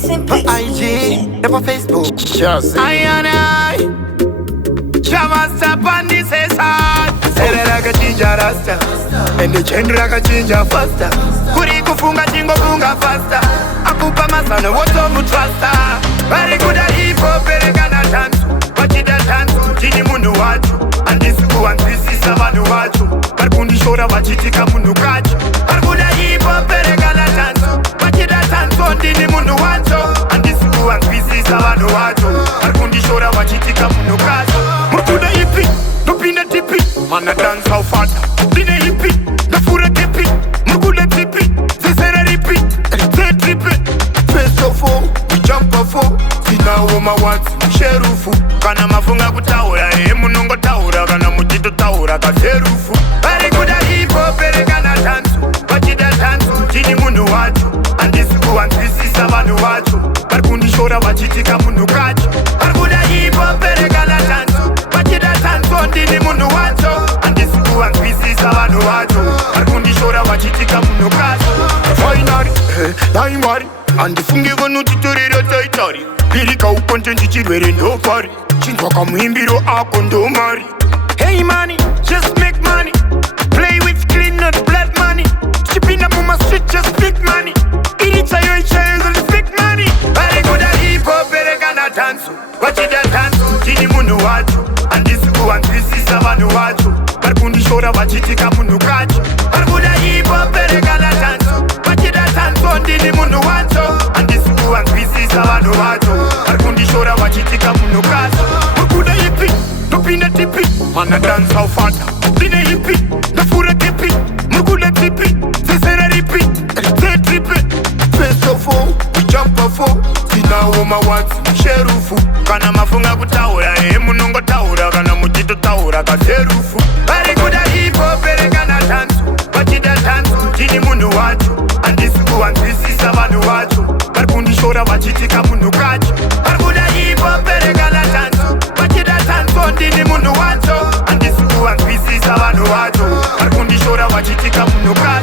Cymplex. IG, never Facebook. Jarzin. I Shama step on this side. Say that I got ginger rasta, and the chain raka ginger faster. Kuri kufunga jingo funga faster. Akupa masana woto mutrasta. Very good at hip hop, very gonna dance. Wachida dance, chini mundu wachu. And this go and this is abantu wachu. Barkundi shora wachitika mundu kachu. Barkuda hip hop, very gonna dance. Wachida dance, chini mundu wachu. And this go and this is abantu wachu. Barkundi shora wachitika mundu kachu. Murkuda hippie, dopina tipi. Mana dance how fast. Dine hippie, na fura tipi. Murkuda tipi, zesera repeat. Say trippy. First of all, we jump off. Sina woma watu, sherufu. Kana mafunga kutaura, munongo taura. Kana mujito taura, kaserufu. Very good at hip hop, very gana dance. Wachida dance, chini mundu watu. And this go and this is abantu watu. Barkundi shora wachitika mundu kachu. Barkuda hip hop, very gana dance. Wachida dance, chini mundu watu. And this go and this is abantu watu. Barkundi shora wachitika mundu kachu. Finally, daimari. And the fungi gonu tutorero taitari. Pirika ukonte nchichirwere ndo pari. Chintoka muhimbiro ako ndo mari. Hey money, just make money. Play with clean not blood money. Chipping up on my street, just big money. It's a young child and big money. Very good at hip hop, very gonna dance. Watch it dance, chini mundu watu. And this go and this is abantu watu. Barkundi shora wachitika mundu kachu. Very good at hip hop, very gonna dance. Watch it dance, chini mundu watu. And this go and this is abantu watu. Barkundi shora wachitika mundu kachu. Murkuda hippie, dopina tipi. Mana dance how fast. Dine hippie, na fura tipi. Murkuda tipi, zesera repeat. Say trippy. First of all, we jump off. Sina woma watu, sherufu. Kana mafunga kutaura, munongo taura. Kana mujito taura, kaserufu. Very good at hip hop, very gana dance. Wachida dance, chini mundu watu. And this go and this is abantu watu. Barkundi shora wachitika mundu kachu. Barkuda hip hop, very gana dance. Wachida dance, chini mundu watu. And this go and this is abantu watu. Barkundi shora wachitika mundu kachu.